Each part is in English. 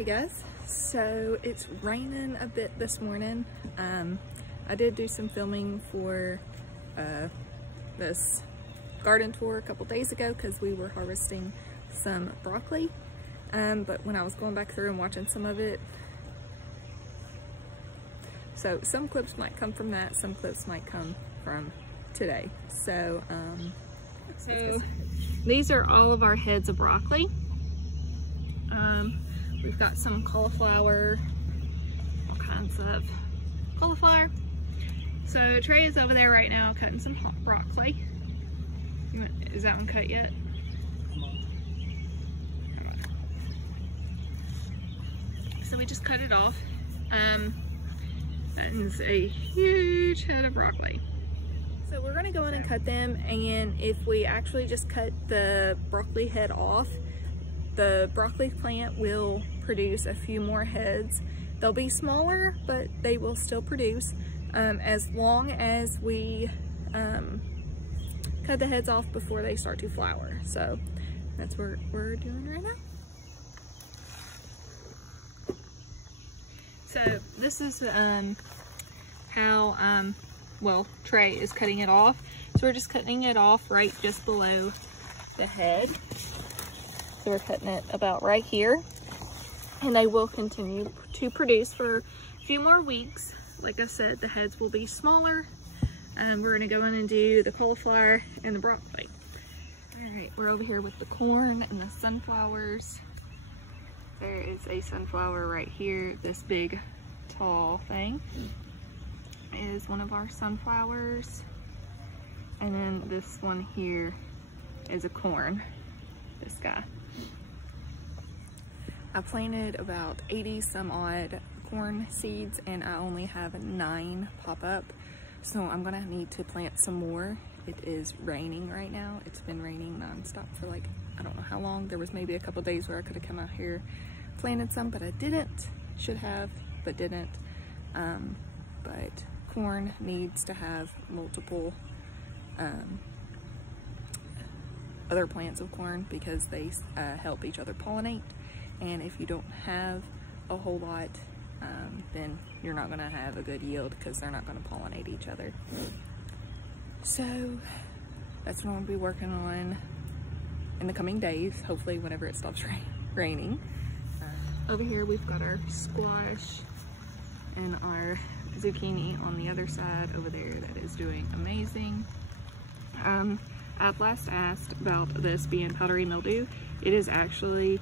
Hey guys, so it's raining a bit this morning. I did do some filming for this garden tour a couple days ago because we were harvesting some broccoli, but when I was going back through and watching some of it, so some clips might come from that, some clips might come from today. So these are all of our heads of broccoli. We've got some cauliflower, all kinds of cauliflower. So Trey is over there right now cutting some hot broccoli. Is that one cut yet? So we just cut it off. That is a huge head of broccoli. So we're gonna go in and cut them, and if we actually just cut the broccoli head off, the broccoli plant will produce a few more heads. They'll be smaller, but they will still produce as long as we cut the heads off before they start to flower. So that's what we're doing right now. So this is how, well, Trey is cutting it off. So we're just cutting it off right just below the head. So we're cutting it about right here, and they will continue to produce for a few more weeks. Like I said, the heads will be smaller. We're gonna go in and do the cauliflower and the broccoli. All right, we're over here with the corn and the sunflowers. There is a sunflower right here. This big, tall thing is one of our sunflowers. And then this one here is a corn, this guy. I planted about 80 some odd corn seeds and I only have 9 pop up. So I'm gonna need to plant some more. It is raining right now. It's been raining nonstop for like, I don't know how long. There was maybe a couple days where I could have come out here, planted some, but I didn't. Should have, but didn't. But corn needs to have multiple other plants of corn because they help each other pollinate. And if you don't have a whole lot, then you're not gonna have a good yield because they're not gonna pollinate each other. So that's what I'm gonna be working on in the coming days, hopefully whenever it stops raining. Over here we've got our squash and our zucchini on the other side over there that is doing amazing. I've last asked about this being powdery mildew. It is actually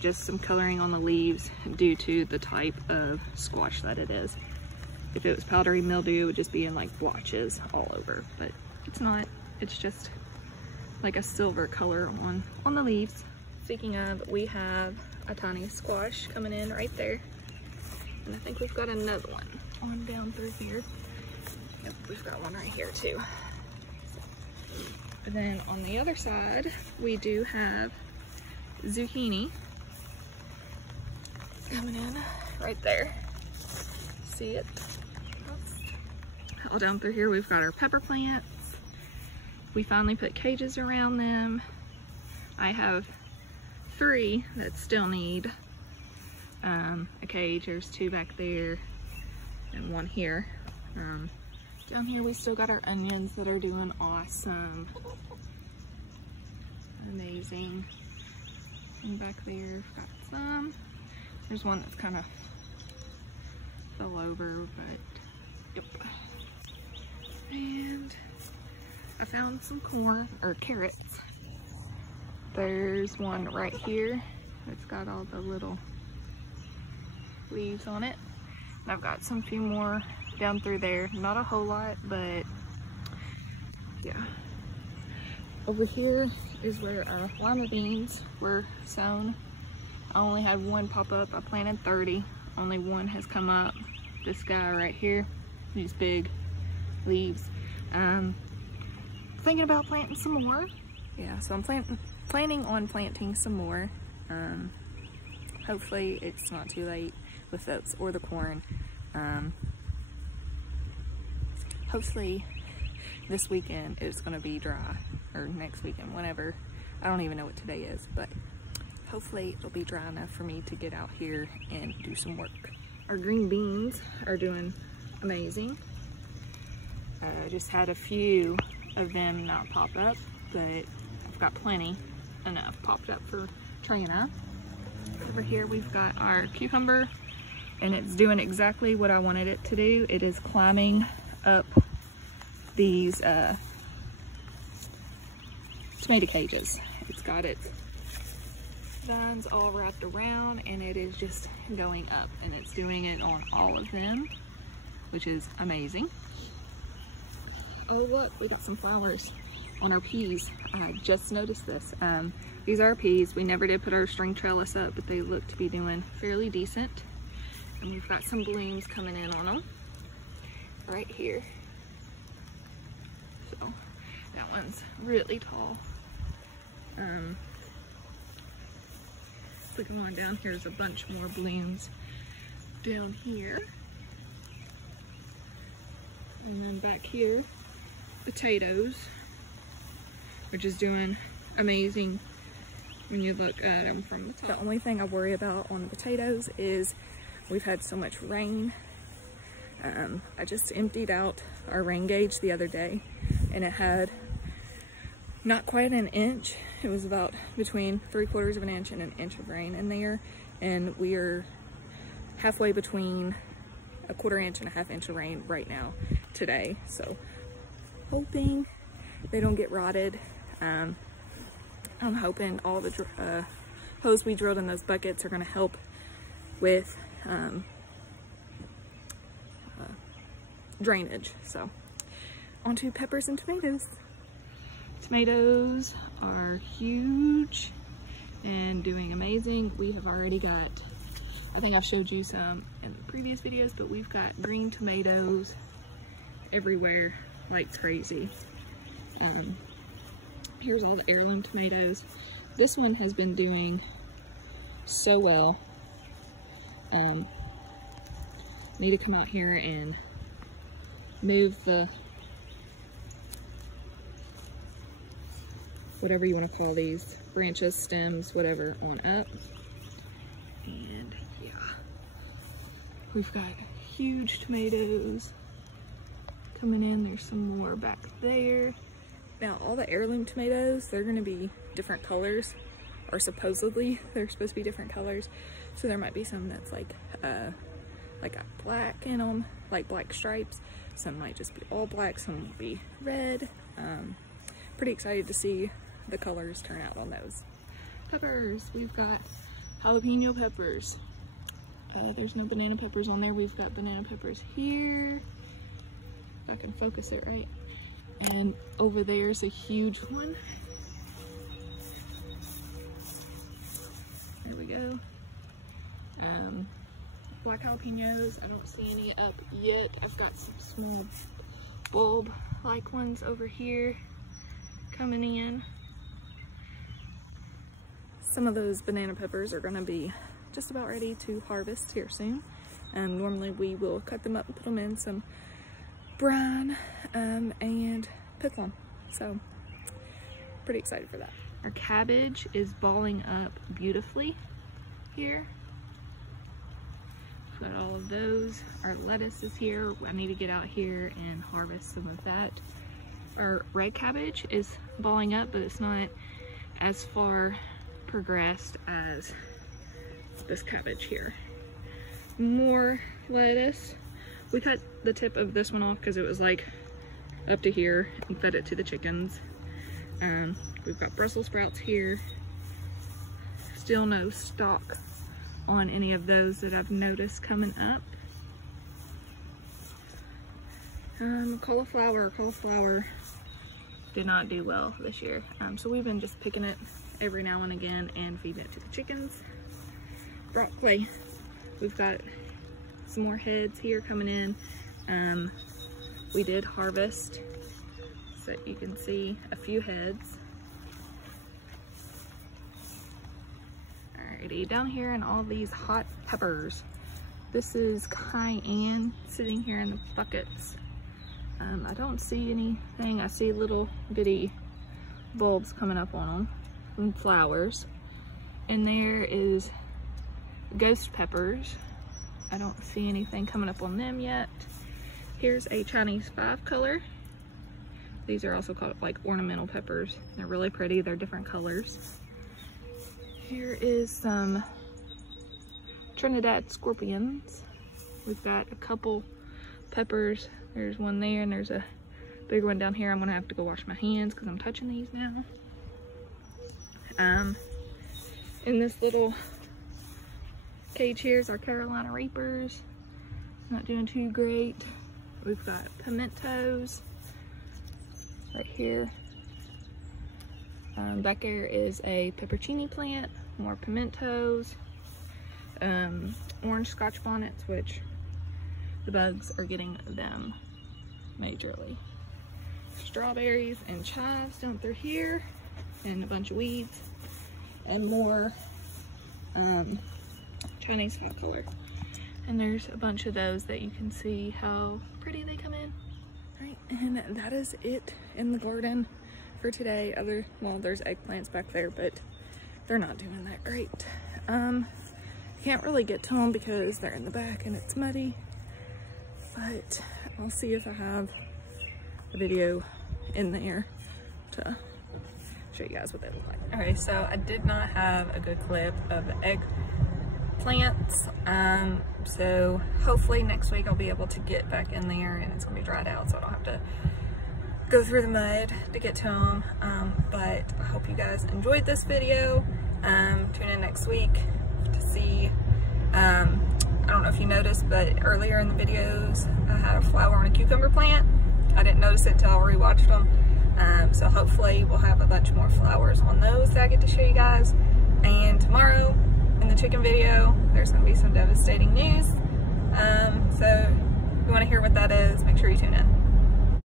just some coloring on the leaves due to the type of squash that it is. If it was powdery mildew, it would just be in like blotches all over, but it's not. It's just like a silver color on the leaves. Speaking of, we have a tiny squash coming in right there. And I think we've got another one on down through here. Yep, we've got one right here too. And then on the other side, we do have zucchini coming in right there. See it? All down through here, we've got our pepper plants. We finally put cages around them. I have 3 that still need a cage. There's 2 back there and 1 here. Down here we still got our onions that are doing awesome. Amazing. And back there we've got some. There's one that's kind of fell over, but yep. And I found some corn, or carrots. There's one right here that's got all the little leaves on it. And I've got some few more down through there. Not a whole lot, but yeah. Over here is where Lima Beans were sown. I only had 1 pop up. I planted 30. Only 1 has come up. This guy right here, these big leaves. Thinking about planting some more. Yeah, so I'm planning on planting some more. Hopefully it's not too late with those or the corn. Hopefully this weekend it's going to be dry, or next weekend, whenever. I don't even know what today is, but hopefully it'll be dry enough for me to get out here and do some work. Our green beans are doing amazing. I just had a few of them not pop up, but I've got plenty enough popped up for Trina. Over here we've got our cucumber, and it's doing exactly what I wanted it to do. It is climbing up these tomato cages. It's got its vines all wrapped around, and it is just going up, and it's doing it on all of them, which is amazing. Oh look, we got some flowers on our peas. I just noticed this. These are our peas. We never did put our string trellis up, but they look to be doing fairly decent. And we've got some blooms coming in on them right here. So that one's really tall. If we come on down, here's a bunch more blooms down here. And then back here, potatoes, which is doing amazing when you look at them from the top. The only thing I worry about on the potatoes is we've had so much rain. I just emptied out our rain gauge the other day, and it had not quite an inch. It was about between 3/4 of an inch and an inch of rain in there, and we are halfway between a 1/4 inch and a 1/2 inch of rain right now today. So hoping they don't get rotted. I'm hoping all the holes we drilled in those buckets are going to help with drainage. So on to peppers and tomatoes. Tomatoes are huge and doing amazing. We have already got, I think I've showed you some in the previous videos, but we've got green tomatoes everywhere like crazy. Here's all the heirloom tomatoes. This one has been doing so well. Need to come out here and move the, whatever you want to call these, branches, stems, whatever, on up. And yeah, we've got huge tomatoes coming in. There's some more back there. Now all the heirloom tomatoes, they're going to be different colors, or supposedly they're supposed to be different colors. So there might be some that's like got black in them, like black stripes. Some might just be all black, some will be red. Pretty excited to see the colors turn out on those. Peppers, we've got jalapeno peppers. There's no banana peppers on there. We've got banana peppers here. If I can focus it right. And over there's a huge one. There we go. Black jalapenos, I don't see any up yet. I've got some small bulb-like ones over here coming in. Some of those banana peppers are going to be just about ready to harvest here soon. Normally we will cut them up and put them in some brine and pickle them. So pretty excited for that. Our cabbage is balling up beautifully here. Got all of those. Our lettuce is here. I need to get out here and harvest some of that. Our red cabbage is balling up, but it's not as far progressed as this cabbage here. More lettuce. We cut the tip of this one off because it was like up to here and fed it to the chickens. We've got Brussels sprouts here. Still no stalk on any of those that I've noticed coming up. Cauliflower did not do well this year. So we've been just picking it every now and again and feeding it to the chickens. Broccoli, we've got some more heads here coming in. We did harvest, so you can see a few heads. Alrighty, down here in all these hot peppers. This is cayenne sitting here in the buckets. I don't see anything. I see little bitty bulbs coming up on them and flowers. And there is ghost peppers. I don't see anything coming up on them yet. Here's a Chinese 5 color. These are also called like ornamental peppers. They're really pretty. They're different colors. Here is some Trinidad Scorpions. We've got a couple peppers. There's one there and there's a big one down here. I'm gonna have to go wash my hands because I'm touching these now. In this little cage here is our Carolina Reapers. Not doing too great. We've got pimentos right here. Back there is a peppercini plant, more pimentos, orange scotch bonnets, which the bugs are getting them majorly. Strawberries and chives down through here, and a bunch of weeds, and more Chinese 5 color. And there's a bunch of those that you can see how pretty they come in. All right, and that is it in the garden for today. Well, there's eggplants back there, but they're not doing that great. Can't really get to them because they're in the back and it's muddy, but I'll see if I have a video in there to show you guys what they look like. Okay, so I did not have a good clip of the eggplants, so hopefully next week I'll be able to get back in there and it's gonna be dried out so I don't have to go through the mud to get to them. But I hope you guys enjoyed this video. Tune in next week to see, I don't know if you noticed, but earlier in the videos I had a flower on a cucumber plant. I didn't notice it till I rewatched them. So hopefully we'll have a bunch more flowers on those that I get to show you guys. And tomorrow in the chicken video, there's gonna be some devastating news. So if you wanna hear what that is, make sure you tune in.